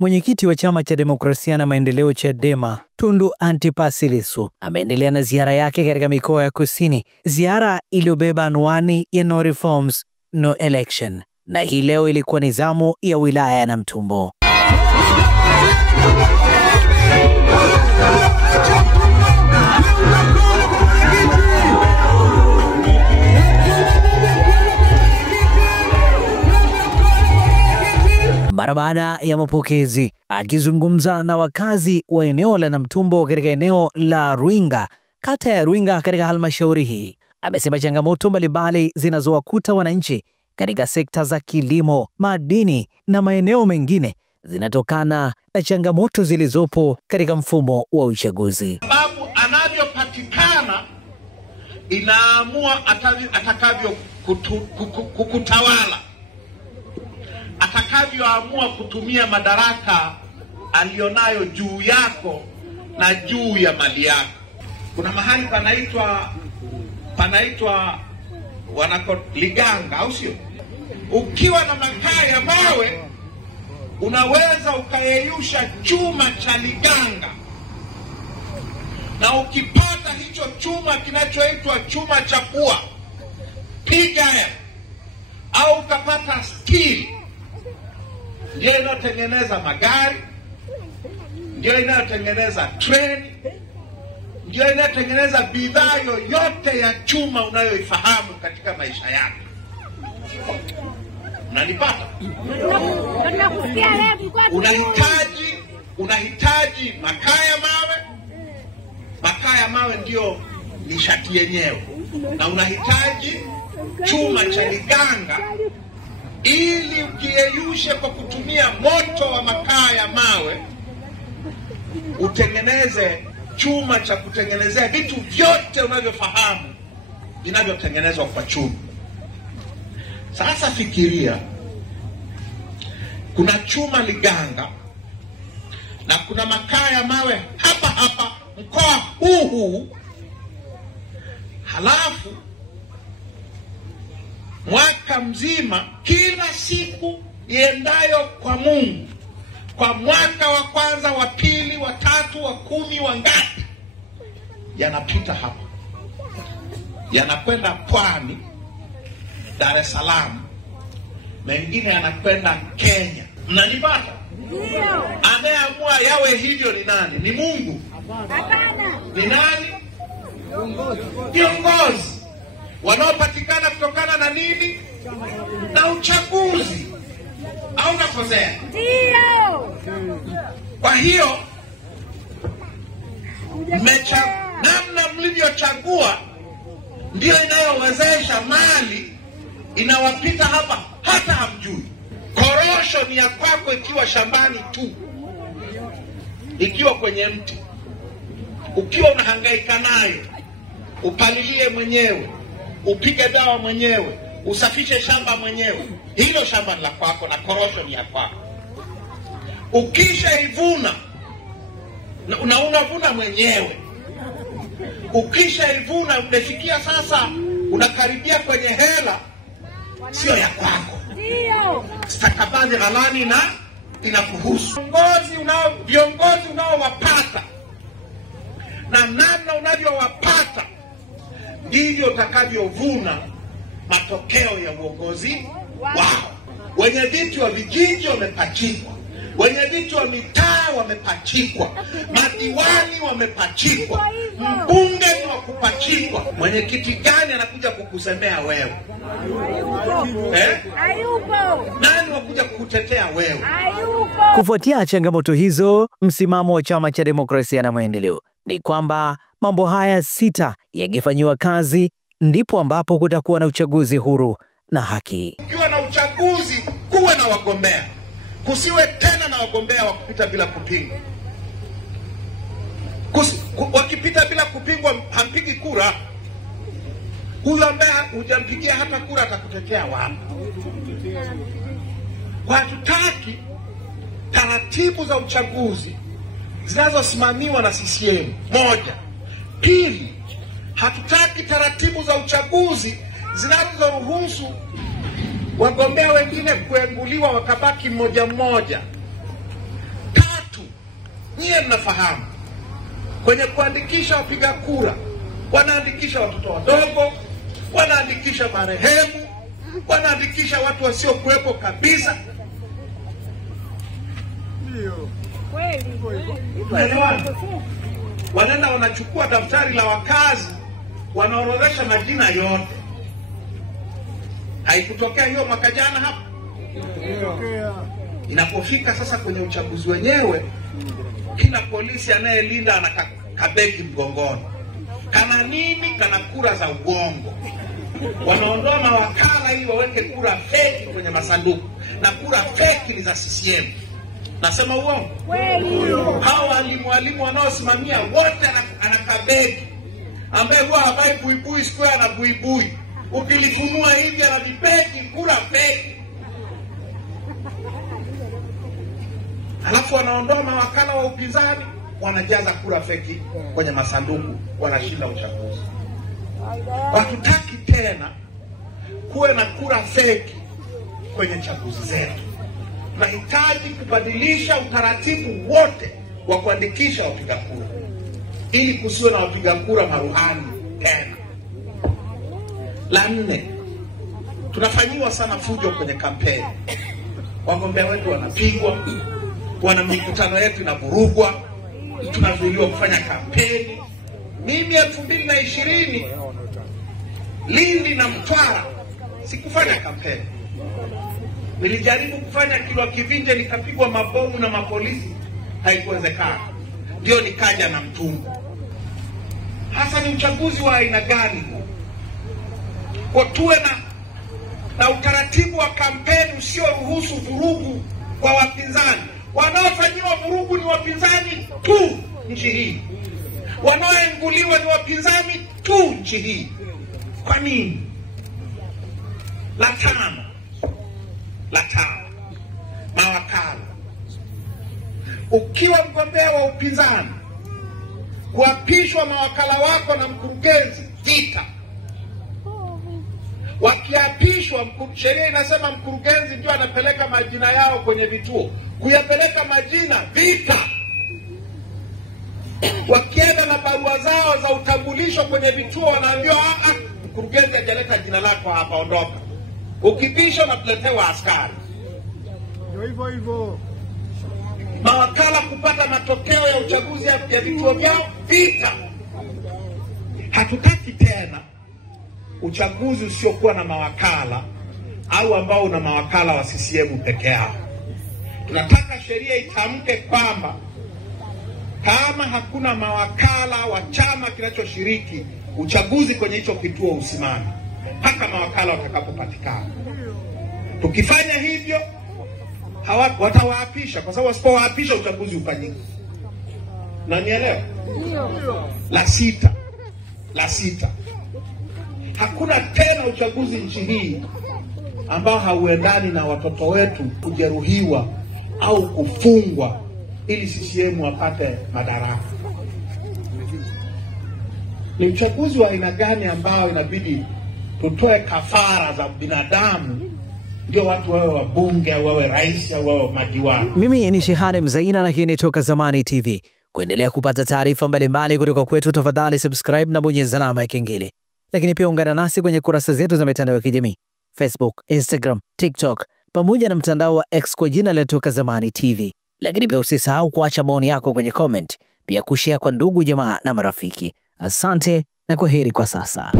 Mwenyekiti wa Chama cha Demokrasia na Maendeleo Chadema, Tundu Antipas Lissu ameendelea na ziara yake katika mikoa ya Kusini, ziara iliyobeba anwani ya No Reforms, No Election, na hii leo ilikuwa ni zamu ya wilaya ya Namtumbo. Mara baada ya mapokezi, akizungumza na wakazi wa eneo la Namtumbo katika eneo la Ruinga, kata ya Ruinga katika halmashauri hii, amesema changamoto mbalimbali zinazowakuta wananchi katika sekta za kilimo, madini na maeneo mengine zinatokana na changamoto zilizopo katika mfumo wa uchaguzi. Sababu anavyopatikana inaamua atakavyo kukutawala, atakavyoamua kutumia madaraka alionayo juu yako na juu ya mali yako. Kuna mahali panaitwa wanako Liganga, au sio? Ukiwa na makaa ya mawe unaweza ukayeyusha chuma cha Liganga, na ukipata hicho chuma kinachoitwa chuma cha pua, piga au ukapata steel, ndio inayotengeneza magari, ndio inayotengeneza treni, ndio inayotengeneza bidhaa yoyote ya chuma unayoifahamu katika maisha yako. Unanipata? Unahitaji makaa ya mawe. Makaa ya mawe ndio nishati yenyewe, na unahitaji chuma cha Liganga ili ukiyeyushe kwa kutumia moto wa makaa ya mawe utengeneze chuma cha kutengenezea vitu vyote unavyofahamu vinavyotengenezwa kwa chuma. Sasa fikiria, kuna chuma Liganga na kuna makaa ya mawe hapa mkoa huu, halafu mwaka mzima, kila siku iendayo kwa Mungu, kwa mwaka wa kwanza, wa pili, wa tatu, wa 10, wa ngapi, yanapita hapa, yanakwenda Pwani, Dar es Salaam, mengine yanakwenda Kenya. Mnanipata? Anayeamua yawe hivyo ni nani? Ni Mungu? Ni nani? Viongozi wanaopatikana kutokana na nini? Na uchaguzi. Au nakosea? Ndio. Kwa hiyo namna mlivyochagua ndio inayowezesha mali inawapita hapa hata hamjui. Korosho ni ya kwako ikiwa shambani tu, ikiwa kwenye mti, ukiwa unahangaika nayo, upalilie mwenyewe, upige dawa mwenyewe, usafishe shamba mwenyewe, hilo shamba ni la kwako na korosho ni ya kwako. Ukishaivuna na unavuna mwenyewe, ukishaivuna umefikia sasa unakaribia kwenye hela, sio ya kwako. Ndio. Stakabadhi ghalani na inakuhusu. Viongozi unaowapata na namna unavyowapata ndivyo utakavyovuna matokeo ya uongozi wao. Wenye viti wa vijiji wamepachikwa, wenye viti wa mitaa wamepachikwa, madiwani wamepachikwa, mbunge ni wa kupachikwa. Mwenyekiti gani anakuja kukusemea wewe? Hayupo. Nani wakuja kukutetea wewe? Hayupo. Kufuatia changamoto hizo, msimamo wa Chama cha Demokrasia na Maendeleo ni kwamba mambo haya 6 yangefanyiwa kazi, ndipo ambapo kutakuwa na uchaguzi huru na haki. Ukiwa na uchaguzi, kuwe na wagombea, kusiwe tena na wagombea wa kupita bila kupingwa. Wakipita bila kupingwa hampigi kura. Huyo ambaye hujampigia hata kura atakutetea wapi? Hatutaki taratibu za uchaguzi zinazosimamiwa na CCM. 1. 2, hatutaki taratibu za uchaguzi zinazoruhusu wagombea wengine kuenguliwa wakabaki mmoja mmoja. Nyie mnafahamu kwenye kuandikisha wapiga kura wanaandikisha watoto wadogo, wanaandikisha marehemu, wanaandikisha watu wasiokuwepo kabisa. Wanaenda wanachukua daftari la wakazi, wanaorodhesha majina yote. Haikutokea hiyo mwaka jana hapa? Inapofika sasa kwenye uchaguzi wenyewe, kila polisi anayelinda ana kabegi mgongoni. Kana nini? Kana kura za uongo. Wanaondoa mawakala ili waweke kura feki kwenye masanduku, na kura feki ni za CCM. Nasema uongo? Hao walimu wanaosimamia wote ana kabegi, ambaye huwa havai buibui, square na buibui. Ukilifunua hivi ana vibegi, kura feki. Alafu wanaondoa mawakala wa upinzani, wanajaza kura feki kwenye masanduku, wanashinda uchaguzi. Hatutaki tena kuwe na kura feki kwenye chaguzi zetu. Tunahitaji kubadilisha utaratibu wote wa kuandikisha wapiga kura ili kusiwe na wapiga kura maruhani tena. La 4, tunafanyiwa sana fujo kwenye kampeni. Wagombea wetu wanapigwa, wana mikutano yetu inavurugwa, tunazuiliwa kufanya kampeni. Mimi 2020 Lindi na Mtwara sikufanya kampeni. Nilijaribu kufanya Kilwa Kivinje, nikapigwa mabomu na mapolisi, haikuwezekana. Ndio nikaja na Mtumbo. Hasa ni uchaguzi wa aina gani huu? Kwa tuwe na utaratibu wa kampeni usioruhusu vurugu kwa wapinzani. Wanaofanyiwa vurugu ni wapinzani tu nchi hii. Wanaoenguliwa ni wapinzani tu nchi hii. Kwa nini? La 5, mawakala. Ukiwa mgombea wa upinzani, kuapishwa mawakala wako na mkurugenzi, vita. Wakiapishwa, sheria inasema mkurugenzi ndio anapeleka majina yao kwenye vituo. Kuyapeleka majina, vita. Wakienda na barua zao za utambulisho kwenye vituo, wanaambiwa mkurugenzi hajaleta jina lako hapa, ondoka. Ukibisha unaletewa askari. Hivyo. Mawakala kupata matokeo ya uchaguzi ya vituo vyao, vita. Hatutaki tena uchaguzi usiokuwa na mawakala au ambao una mawakala wa CCM peke yao. Tunataka sheria itamke kwamba kama hakuna mawakala wa chama kinachoshiriki uchaguzi kwenye hicho kituo usimame mpaka mawakala watakapopatikana. Tukifanya hivyo, watawaapisha, kwa sababu wasipowaapisha uchaguzi ufanyike. Na nielewa? La 6, hakuna tena uchaguzi nchi hii ambao hauendani na watoto wetu kujeruhiwa au kufungwa ili CCM wapate madaraka. Ni uchaguzi wa aina gani ambao inabidi tutoe kafara za binadamu ndio watu wawe wabunge, wawe rais, wawe madiwani? Mimi ni Shehane Mzaina na hii ni Toka Zamani TV. Kuendelea kupata taarifa mbalimbali kutoka kwetu, tafadhali subscribe na bonyeza alama ya kengele. Lakini pia ungana nasi kwenye kurasa zetu za mitandao ya kijamii, Facebook, Instagram, TikTok, pamoja na mtandao wa X kwa jina la Toka Zamani TV. Lakini pia usisahau kuacha maoni yako kwenye comment, pia kushare kwa ndugu, jamaa na marafiki. Asante na kwaheri kwa sasa.